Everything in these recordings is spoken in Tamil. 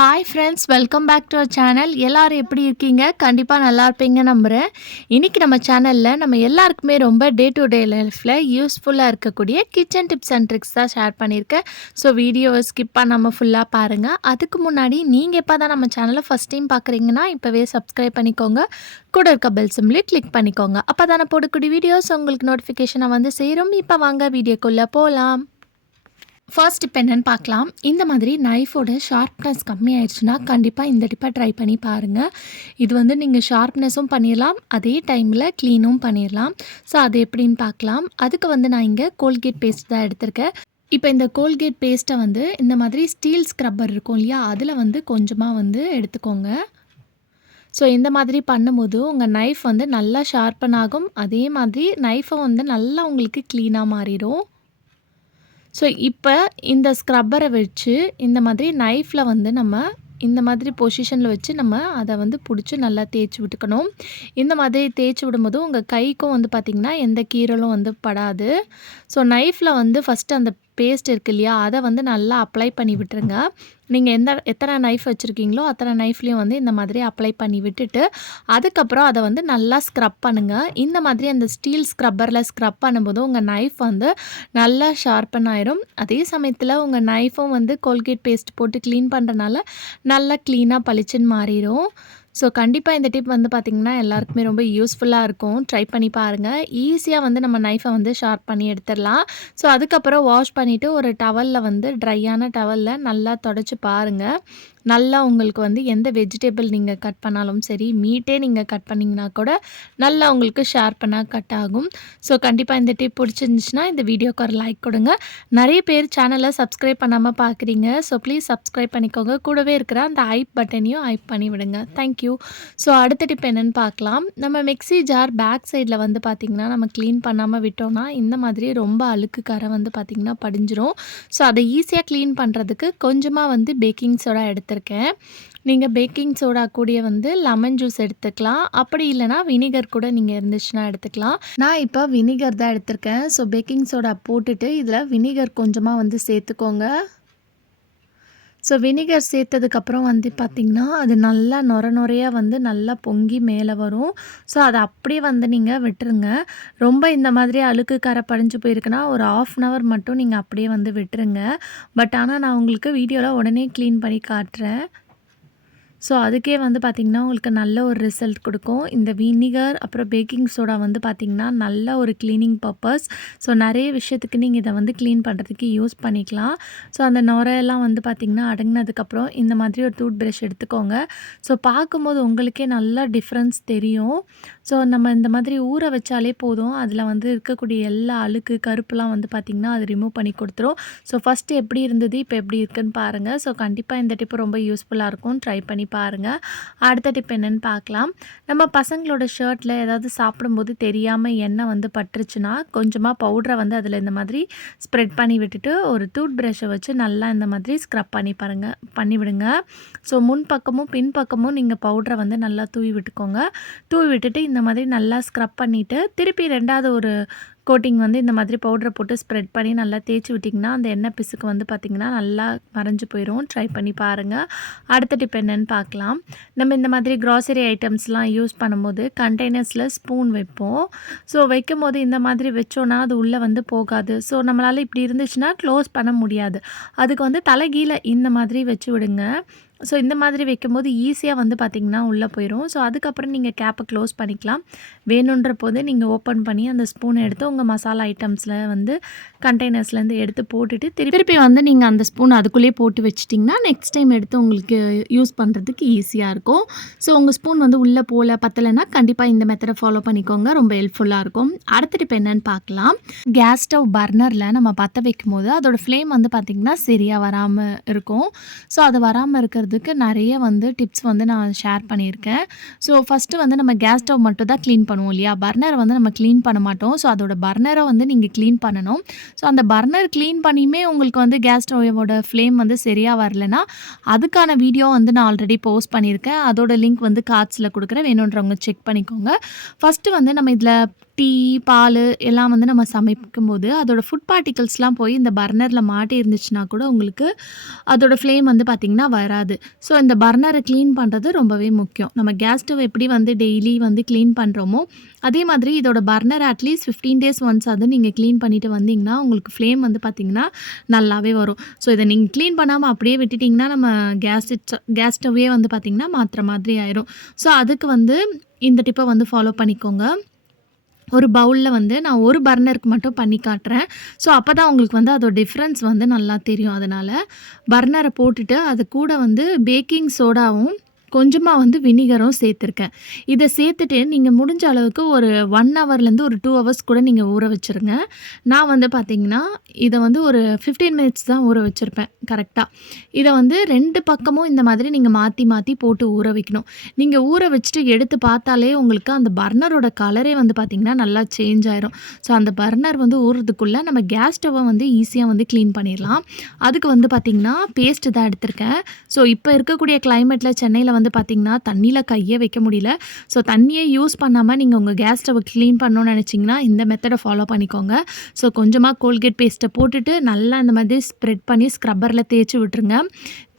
Hi friends, welcome back to our channel. எல்லாரும் எப்படி இருக்கீங்க? கண்டிப்பாக நல்லா இருப்பீங்க நம்புகிறேன். இன்றைக்கி நம்ம சேனலில் நம்ம எல்லாருக்குமே ரொம்ப டே டு டே லைஃப்பில் யூஸ்ஃபுல்லாக இருக்கக்கூடிய கிச்சன் டிப்ஸ் அண்ட் ட்ரிக்ஸ் தான் ஷேர் பண்ணியிருக்கேன். ஸோ வீடியோவை ஸ்கிப் பண்ணாமல் ஃபுல்லாக பாருங்கள். அதுக்கு முன்னாடி நீங்கள் இப்போ தான் நம்ம சேனலை ஃபஸ்ட் டைம் பார்க்குறீங்கன்னா இப்போவே சப்ஸ்கிரைப் பண்ணிக்கோங்க. கூட இருக்க பெல் சிம்லி கிளிக் பண்ணிக்கோங்க. அப்போ தானே போடக்கூடிய வீடியோஸ் உங்களுக்கு நோட்டிஃபிகேஷனை வந்து சேரும். இப்போ வாங்க வீடியோக்குள்ளே போகலாம். ஃபர்ஸ்ட் இப்போ என்னென்னு பார்க்கலாம். இந்த மாதிரி நைஃபோட ஷார்ப்னஸ் கம்மியாயிடுச்சுன்னா கண்டிப்பாக இந்த டிப்பை ட்ரை பண்ணி பாருங்கள். இது வந்து நீங்கள் ஷார்ப்னஸும் பண்ணிடலாம், அதே டைமில் க்ளீனும் பண்ணிடலாம். ஸோ அது எப்படின்னு பார்க்கலாம். அதுக்கு வந்து நான் இங்கே கோல்கேட் பேஸ்ட் தான் எடுத்திருக்கேன். இப்போ இந்த கோல்கேட் பேஸ்ட்டை வந்து இந்த மாதிரி ஸ்டீல் ஸ்க்ரப்பர் இருக்கும் இல்லையா, அதில் வந்து கொஞ்சமாக வந்து எடுத்துக்கோங்க. ஸோ இந்த மாதிரி பண்ணும்போது உங்கள் நைஃப் வந்து நல்லா ஷார்ப்பன் ஆகும், அதே மாதிரி நைஃபை வந்து நல்லா உங்களுக்கு க்ளீனாக மாறிடும். ஸோ இப்போ இந்த ஸ்க்ரப்பரை வச்சு இந்த மாதிரி நைஃப்பில் வந்து நம்ம இந்த மாதிரி பொசிஷனில் வச்சு நம்ம அதை வந்து பிடிச்சி நல்லா தேய்ச்சி விட்டுக்கணும். இந்த மாதிரி தேய்ச்சி விடும்போது உங்கள் கைக்கும் வந்து பார்த்திங்கன்னா எந்த கீறலும் வந்து படாது. ஸோ நைஃப்பில் வந்து ஃபஸ்ட்டு அந்த பேஸ்ட் இருக்கு இல்லையா, அதை வந்து நல்லா அப்ளை பண்ணி விட்டுருங்க. நீங்கள் எத்தனை நைஃப் வச்சுருக்கீங்களோ அத்தனை நைஃப்லேயும் வந்து இந்த மாதிரி அப்ளை பண்ணி விட்டுட்டு அதுக்கப்புறம் அதை வந்து நல்லா ஸ்க்ரப் பண்ணுங்கள். இந்த மாதிரி அந்த ஸ்டீல் ஸ்க்ரப்பரில் ஸ்க்ரப் பண்ணும்போது உங்கள் நைஃப் வந்து நல்லா ஷார்ப்பன் ஆயிரும். அதே சமயத்தில் உங்கள் நைஃபும் வந்து கோல்கேட் பேஸ்ட் போட்டு க்ளீன் பண்ணுறனால நல்லா க்ளீனாக பளிச்சுன்னு மாறிடும். ஸோ கண்டிப்பாக இந்த டிப் வந்து பார்த்திங்கன்னா எல்லாருக்குமே ரொம்ப யூஸ்ஃபுல்லாக இருக்கும். ட்ரை பண்ணி பாருங்கள். ஈஸியாக வந்து நம்ம நைஃபை வந்து ஷார்ப் பண்ணி எடுத்துடலாம். ஸோ அதுக்கப்புறம் வாஷ் பண்ணிவிட்டு ஒரு டவலில் வந்து ட்ரையான டவலில் நல்லா தொடச்சி பாருங்கள். நல்லா உங்களுக்கு வந்து எந்த வெஜிடபிள் நீங்கள் கட் பண்ணாலும் சரி, மீட்டே நீங்கள் கட் பண்ணிங்கன்னா கூட நல்லா உங்களுக்கு ஷார்ப்பனாக கட் ஆகும். ஸோ கண்டிப்பாக இந்த டிப் பிடிச்சிருந்துச்சுன்னா இந்த வீடியோக்கு ஒரு லைக் கொடுங்க. நிறைய பேர் சேனலை சப்ஸ்கிரைப் பண்ணாமல் பார்க்குறீங்க. ஸோ ப்ளீஸ் சப்ஸ்கிரைப் பண்ணிக்கோங்க. கூடவே இருக்கிற அந்த ஐப் பட்டனையும் ஐப் பண்ணி விடுங்க. தேங்க்யூ. ஸோ அடுத்த டிப் என்னென்னு பார்க்கலாம். நம்ம மிக்ஸி ஜார் பேக் சைடில் வந்து பார்த்திங்கன்னா நம்ம க்ளீன் பண்ணாமல் விட்டோம்னா இந்த மாதிரி ரொம்ப அழுக்கு கரை வந்து பார்த்திங்கன்னா படிஞ்சிரும். ஸோ அதை ஈஸியாக க்ளீன் பண்ணுறதுக்கு கொஞ்சமாக வந்து பேக்கிங் சோடா எடுத்துருக்கேன். நீங்கள் பேக்கிங் சோடா கூடிய வந்து லெமன் ஜூஸ் எடுத்துக்கலாம். அப்படி இல்லைனா வினிகர் கூட நீங்கள் இருந்துச்சுன்னா எடுத்துக்கலாம். நான் இப்போ வினிகர் தான் எடுத்திருக்கேன். ஸோ பேக்கிங் சோடா போட்டுட்டு இதில் வினிகர் கொஞ்சமாக வந்து சேர்த்துக்கோங்க. ஸோ வினிகர் சேர்த்ததுக்கப்புறம் வந்து பார்த்திங்கன்னா அது நல்லா நுரையாக வந்து நல்லா பொங்கி மேலே வரும். ஸோ அதை அப்படியே வந்து நீங்கள் விட்டுருங்க. ரொம்ப இந்த மாதிரி அழுக்கு கரை படிஞ்சு போயிருக்குன்னா ஒரு 1/2 hour மட்டும் நீங்கள் அப்படியே வந்து விட்டுருங்க. பட் ஆனால் நான் உங்களுக்கு வீடியோவில் உடனே க்ளீன் பண்ணி காட்டுறேன். ஸோ அதுக்கே வந்து பார்த்திங்கன்னா உங்களுக்கு நல்ல ஒரு ரிசல்ட் கொடுக்கும். இந்த வினிகர் அப்புறம் பேக்கிங் சோடா வந்து பார்த்திங்கன்னா நல்ல ஒரு க்ளீனிங் பர்பஸ். ஸோ நிறைய விஷயத்துக்கு நீங்கள் இதை வந்து க்ளீன் பண்ணுறதுக்கு யூஸ் பண்ணிக்கலாம். ஸோ அந்த நுரையெல்லாம் வந்து பார்த்திங்கன்னா அடங்கினதுக்கப்புறம் இந்த மாதிரி ஒரு டூத் ப்ரஷ் எடுத்துக்கோங்க. ஸோ பார்க்கும்போது உங்களுக்கே நல்லா டிஃப்ரென்ஸ் தெரியும். ஸோ நம்ம இந்த மாதிரி ஊற வச்சாலே போதும், அதில் வந்து இருக்கக்கூடிய எல்லா அழுக்கு கருப்புலாம் வந்து பார்த்திங்கன்னா அது ரிமூவ் பண்ணி கொடுத்துரும். ஸோ ஃபஸ்ட்டு எப்படி இருந்தது, இப்போ எப்படி இருக்குன்னு பாருங்கள். ஸோ கண்டிப்பாக இந்த டிப்பு ரொம்ப யூஸ்ஃபுல்லாக இருக்கும். ட்ரை பண்ணி பாருங்கள். அடுத்த டிப் என்னென்னு பார்க்கலாம். நம்ம பசங்களோட ஷர்ட்டில் ஏதாவது சாப்பிடும்போது தெரியாமல் எண்ணெய் வந்து பட்டுருச்சுன்னா கொஞ்சமாக பவுடரை வந்து அதில் இந்த மாதிரி ஸ்ப்ரெட் பண்ணி விட்டுட்டு ஒரு டூத் ப்ரஷ்ஷை வச்சு நல்லா இந்த மாதிரி ஸ்க்ரப் பண்ணி விடுங்க. ஸோ முன் பக்கமும் பின் பக்கமும் நீங்கள் பவுடரை வந்து நல்லா தூவி விட்டுக்கோங்க. தூவி விட்டுட்டு இந்த மாதிரி நல்லா ஸ்க்ரப் பண்ணிவிட்டு திருப்பி ரெண்டாவது ஒரு கோட்டிங் வந்து இந்த மாதிரி பவுடரை போட்டு ஸ்ப்ரெட் பண்ணி நல்லா தேய்ச்சி விட்டிங்கன்னா அந்த எண்ணெய் பிசுக்கு வந்து பார்த்திங்கன்னா நல்லா மறைஞ்சு போயிடும். ட்ரை பண்ணி பாருங்கள். அடுத்த டிப் என்னென்னு பார்க்கலாம். நம்ம இந்த மாதிரி க்ராசரி ஐட்டம்ஸ்லாம் யூஸ் பண்ணும்போது கண்டெய்னர்ஸில் ஸ்பூன் வைப்போம். ஸோ வைக்கும் போது இந்த மாதிரி வச்சோன்னா அது உள்ளே வந்து போகாது. ஸோ நம்மளால் இப்படி இருந்துச்சுன்னா க்ளோஸ் பண்ண முடியாது. அதுக்கு வந்து தலைகீழ இந்த மாதிரி வச்சு விடுங்க. ஸோ இந்த மாதிரி வைக்கும்போது ஈஸியாக வந்து பார்த்திங்கன்னா உள்ளே போயிடும். ஸோ அதுக்கப்புறம் நீங்கள் கேப்பை க்ளோஸ் பண்ணிக்கலாம். வேணுன்ற போது நீங்கள் ஓப்பன் பண்ணி அந்த ஸ்பூனை எடுத்து உங்கள் மசாலா ஐட்டம்ஸில் வந்து கண்டெய்னர்ஸ்லேருந்து எடுத்து போட்டுட்டு திருப்பி வந்து நீங்கள் அந்த ஸ்பூன் அதுக்குள்ளேயே போட்டு வச்சிட்டிங்கன்னா நெக்ஸ்ட் டைம் எடுத்து உங்களுக்கு யூஸ் பண்ணுறதுக்கு ஈஸியாக இருக்கும். ஸோ உங்கள் ஸ்பூன் வந்து உள்ளே போல பத்தலைன்னா கண்டிப்பாக இந்த மெத்தடை ஃபாலோ பண்ணிக்கோங்க. ரொம்ப ஹெல்ப்ஃபுல்லாக இருக்கும். அடுத்த டிப் என்னென்னு பார்க்கலாம். கேஸ் ஸ்டவ் பர்னரில் நம்ம பற்ற வைக்கும் போது அதோடய ஃப்ளேம் வந்து பார்த்திங்கன்னா சரியாக வராமல் இருக்கும். ஸோ அது வராமல் இருக்கிறது நிறைய வந்து டிப்ஸ் வந்து நான் ஷேர் பண்ணியிருக்கேன். ஸோ ஃபஸ்ட்டு வந்து நம்ம கேஸ் ஸ்டவ் மட்டும் தான் க்ளீன் பண்ணுவோம் இல்லையா, பர்னரை வந்து நம்ம க்ளீன் பண்ண மாட்டோம். ஸோ அதோட பர்னரை வந்து நீங்கள் க்ளீன் பண்ணணும். ஸோ அந்த பர்னர் க்ளீன் பண்ணியுமே உங்களுக்கு வந்து கேஸ் ஸ்டவோட ஃப்ளேம் வந்து சரியாக வரலைன்னா அதுக்கான வீடியோ வந்து நான் ஆல்ரெடி போஸ்ட் பண்ணியிருக்கேன். அதோட லிங்க் வந்து கார்ட்ஸில் கொடுக்குறேன், வேணுன்றவங்க செக் பண்ணிக்கோங்க. ஃபஸ்ட்டு வந்து நம்ம இதில் டீ, பாலு எல்லாம் வந்து நம்ம சமைக்கும்போது, அதோட ஃபுட் பார்ட்டிகிள்ஸ்லாம் போய் இந்த பர்னர்ல மாட்டி இருந்துச்சுன்னா கூட உங்களுக்கு அதோட ஃப்ளேம் வந்து பார்த்திங்கன்னா வராது. ஸோ இந்த பர்னரை க்ளீன் பண்ணுறது ரொம்பவே முக்கியம். நம்ம கேஸ் ஸ்டவ் எப்படி வந்து டெய்லி வந்து க்ளீன் பண்ணுறோமோ, அதே மாதிரி இதோட பர்னர் அட்லீஸ்ட் 15 டேஸ் ஒன்ஸ் அது நீங்கள் க்ளீன் பண்ணிவிட்டு வந்தீங்கன்னா, உங்களுக்கு ஃப்ளேம் வந்து பார்த்திங்கன்னா நல்லாவே வரும். ஸோ இதை நீங்கள் க்ளீன் பண்ணாமல் அப்படியே விட்டுட்டிங்கன்னா நம்ம கேஸ் ஸ்டவ்வே வந்து பார்த்திங்கன்னா மாற்றுற மாதிரி ஆயிரும். ஸோ அதுக்கு வந்து இந்த டிப்பை வந்து ஃபாலோ பண்ணிக்கோங்க. ஒரு பவுலில் வந்து நான் ஒரு பர்னருக்கு மட்டும் பண்ணி காட்டுறேன். ஸோ அப்போ தான் உங்களுக்கு வந்து அதோட டிஃப்ரென்ஸ் வந்து நல்லா தெரியும். அதனால் பர்னரை போட்டுட்டு அது கூட வந்து பேக்கிங் சோடாவும் கொஞ்சமாக வந்து வினிகரும் சேர்த்துருக்கேன். இதை சேர்த்துட்டு நீங்கள் முடிஞ்ச அளவுக்கு ஒரு 1 ஹவர்லேருந்து ஒரு 2 ஹவர்ஸ் கூட நீங்கள் ஊற வச்சுருங்க. நான் வந்து பார்த்திங்கன்னா இதை வந்து ஒரு 15 மினிட்ஸ் தான் ஊற வச்சுருப்பேன் கரெக்டாக. இதை வந்து 2 பக்கமும் இந்த மாதிரி நீங்கள் மாற்றி மாற்றி போட்டு ஊற வைக்கணும். நீங்கள் ஊற வச்சுட்டு எடுத்து பார்த்தாலே உங்களுக்கு அந்த பர்னரோட கலரே வந்து பார்த்திங்கன்னா நல்லா சேஞ்ச் ஆயிரும். ஸோ அந்த பர்னர் வந்து ஊறுறதுக்குள்ளே நம்ம கேஸ் ஸ்டவ்வை வந்து ஈஸியாக வந்து க்ளீன் பண்ணிடலாம். அதுக்கு வந்து பார்த்திங்கன்னா பேஸ்ட்டு தான் எடுத்திருக்கேன். ஸோ இப்போ இருக்கக்கூடிய கிளைமேட்டில் சென்னையில் வந்து பார்த்திங்கன்னா தண்ணியில் கையே வைக்க முடியல. ஸோ தண்ணியே யூஸ் பண்ணாமல் நீங்கள் உங்கள் கேஸ் ஸ்டவ்வை க்ளீன் பண்ணணும்னு நினச்சிங்கன்னா இந்த மெத்தடை ஃபாலோ பண்ணிக்கோங்க. ஸோ கொஞ்சமாக கோல்கேட் பேஸ்ட்டை போட்டுட்டு நல்லா இந்த மாதிரி ஸ்ப்ரெட் பண்ணி ஸ்க்ரப்பரில் தேய்ச்சி விட்டுருங்க.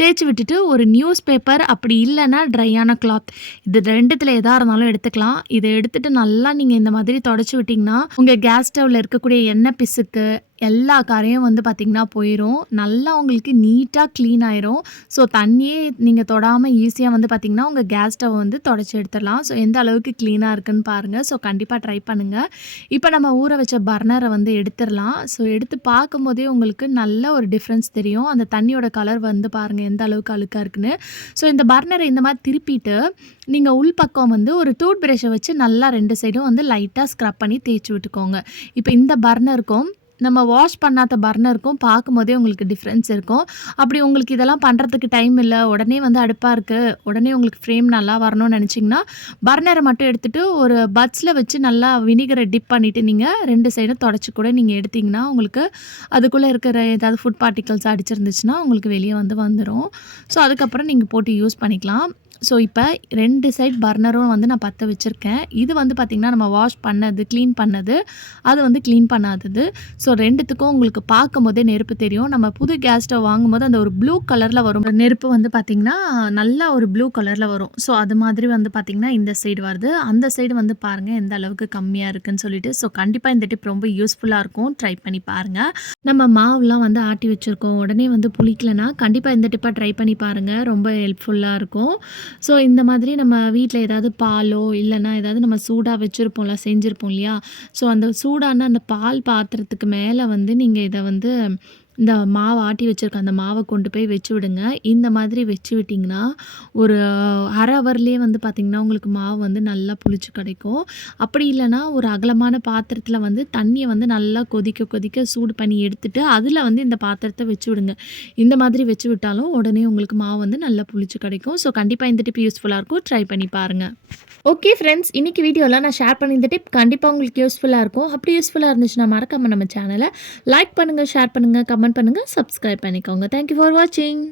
தேய்ச்சி விட்டுட்டு ஒரு நியூஸ் பேப்பர் அப்படி இல்லைன்னா ட்ரையான கிளாத் இது 2த்தில் எதாக இருந்தாலும் எடுத்துக்கலாம். இதை எடுத்துகிட்டு நல்லா நீங்கள் இந்த மாதிரி தொடச்சி விட்டிங்கன்னா உங்கள் கேஸ் ஸ்டவ்வில் இருக்கக்கூடிய எண்ணெய் பிசுக்கு எல்லா காரையும் வந்து பார்த்திங்கன்னா போயிடும். நல்லா உங்களுக்கு நீட்டாக க்ளீன் ஆயிரும். ஸோ தண்ணியே நீங்கள் தொடாமல் ஈஸியாக வந்து பார்த்திங்கன்னா உங்கள் கேஸ் ஸ்டவ் வந்து தொடச்சி எடுத்துடலாம். ஸோ எந்த அளவுக்கு க்ளீனாக இருக்குன்னு பாருங்கள். ஸோ கண்டிப்பாக ட்ரை பண்ணுங்கள். இப்போ நம்ம ஊற வச்ச பர்னரை வந்து எடுத்துடலாம். ஸோ எடுத்து பார்க்கும்போதே உங்களுக்கு நல்ல ஒரு டிஃப்ரென்ஸ் தெரியும். அந்த தண்ணியோட கலர் வந்து பாருங்கள் எந்த அளவுக்கு அழுக்காக இருக்குன்னு. ஸோ இந்த பர்னரை இந்த மாதிரி திருப்பிட்டு நீங்கள் உள்பக்கம் வந்து ஒரு டூத் ப்ரஷ்ஷை வச்சு நல்லா 2 சைடும் வந்து லைட்டாக ஸ்க்ரப் பண்ணி தேய்ச்சி விட்டுக்கோங்க. இப்போ இந்த பர்னருக்கும் நம்ம வாஷ் பண்ணாத பர்னருக்கும் பார்க்கும்போதே உங்களுக்கு டிஃப்ரென்ஸ் இருக்கும். அப்படி உங்களுக்கு இதெல்லாம் பண்ணுறதுக்கு டைம் இல்லை, உடனே வந்து அடுப்பாக இருக்குது, உடனே உங்களுக்கு ஃப்ரேம் நல்லா வரணும்னு நினச்சிங்கன்னா பர்னரை மட்டும் எடுத்துகிட்டு ஒரு பட்ஸில் வச்சு நல்லா வினிகரை டிப் பண்ணிவிட்டு நீங்கள் 2 சைடும் தொடச்சி கூட நீங்கள் எடுத்திங்கன்னா உங்களுக்கு அதுக்குள்ளே இருக்கிற ஏதாவது ஃபுட் பார்ட்டிகல்ஸ் அடிச்சிருந்துச்சுன்னா உங்களுக்கு வெளியே வந்து வந்துடும். ஸோ அதுக்கப்புறம் நீங்கள் போட்டு யூஸ் பண்ணிக்கலாம். ஸோ இப்போ 2 சைட் பர்னரும் வந்து நான் பற்ற வச்சுருக்கேன். இது வந்து பார்த்திங்கன்னா நம்ம வாஷ் பண்ணது க்ளீன் பண்ணது, அது வந்து க்ளீன் பண்ணாதது. ஸோ 2த்துக்கும் உங்களுக்கு பார்க்கும் போதே நெருப்பு தெரியும். நம்ம புது கேஸ் ஸ்டவ் வாங்கும்போது அந்த ஒரு ப்ளூ கலரில் வரும் நெருப்பு வந்து பார்த்திங்கன்னா நல்லா ஒரு ப்ளூ கலரில் வரும். ஸோ அது மாதிரி வந்து பார்த்திங்கன்னா இந்த சைடு வருது. அந்த சைடு வந்து பாருங்கள் எந்த அளவுக்கு கம்மியாக இருக்குதுன்னு சொல்லிட்டு. ஸோ கண்டிப்பாக இந்த டிப் ரொம்ப யூஸ்ஃபுல்லாக இருக்கும். ட்ரை பண்ணி பாருங்கள். நம்ம மாவுலாம் வந்து ஆட்டி வச்சுருக்கோம், உடனே வந்து புளிக்கலைன்னா கண்டிப்பாக இந்த டிப்பை ட்ரை பண்ணி பாருங்கள். ரொம்ப ஹெல்ப்ஃபுல்லாக இருக்கும். ஸோ இந்த மாதிரி நம்ம வீட்டில் ஏதாவது பாலோ இல்லைன்னா ஏதாவது நம்ம சூடாக வச்சுருப்போம்ல, செஞ்சுருப்போம் இல்லையா? ஸோ அந்த சூடான அந்த பால் பாத்திரத்துக்கு மேலே வந்து நீங்கள் இதை வந்து இந்த மாவு ஆட்டி வச்சுருக்க அந்த மாவை கொண்டு போய் வச்சு விடுங்க. இந்த மாதிரி வச்சு விட்டிங்கன்னா ஒரு அரை ஹவர்லேயே வந்து பார்த்திங்கன்னா உங்களுக்கு மாவு வந்து நல்லா புளிச்சு கிடைக்கும். அப்படி இல்லைன்னா ஒரு அகலமான பாத்திரத்தில் வந்து தண்ணியை வந்து நல்லா கொதிக்க கொதிக்க சூடு பண்ணி எடுத்துட்டு அதில் வந்து இந்த பாத்திரத்தை வச்சு விடுங்க. இந்த மாதிரி வச்சு விட்டாலும் உடனே உங்களுக்கு மாவு வந்து நல்லா புளிச்சு கிடைக்கும். ஸோ கண்டிப்பாக இந்த டிப் யூஸ்ஃபுல்லாக இருக்கும். ட்ரை பண்ணி பாருங்கள். ஓகே ஃப்ரெண்ட்ஸ், இன்றைக்கி வீடியோவில் நான் ஷேர் பண்ணி இந்த டிப் கண்டிப்பாக உங்களுக்கு யூஸ்ஃபுல்லாக இருக்கும். அப்படி யூஸ்ஃபுல்லாக இருந்துச்சுன்னா மறக்காமல் நம்ம சேனலை லைக் பண்ணுங்கள், ஷேர் பண்ணுங்கள், கமெண்ட் பண்ணுங்கள், சப்ஸ்கிரைப் பண்ணிக்கோங்க. தேங்க்யூ ஃபார் வாட்சிங்.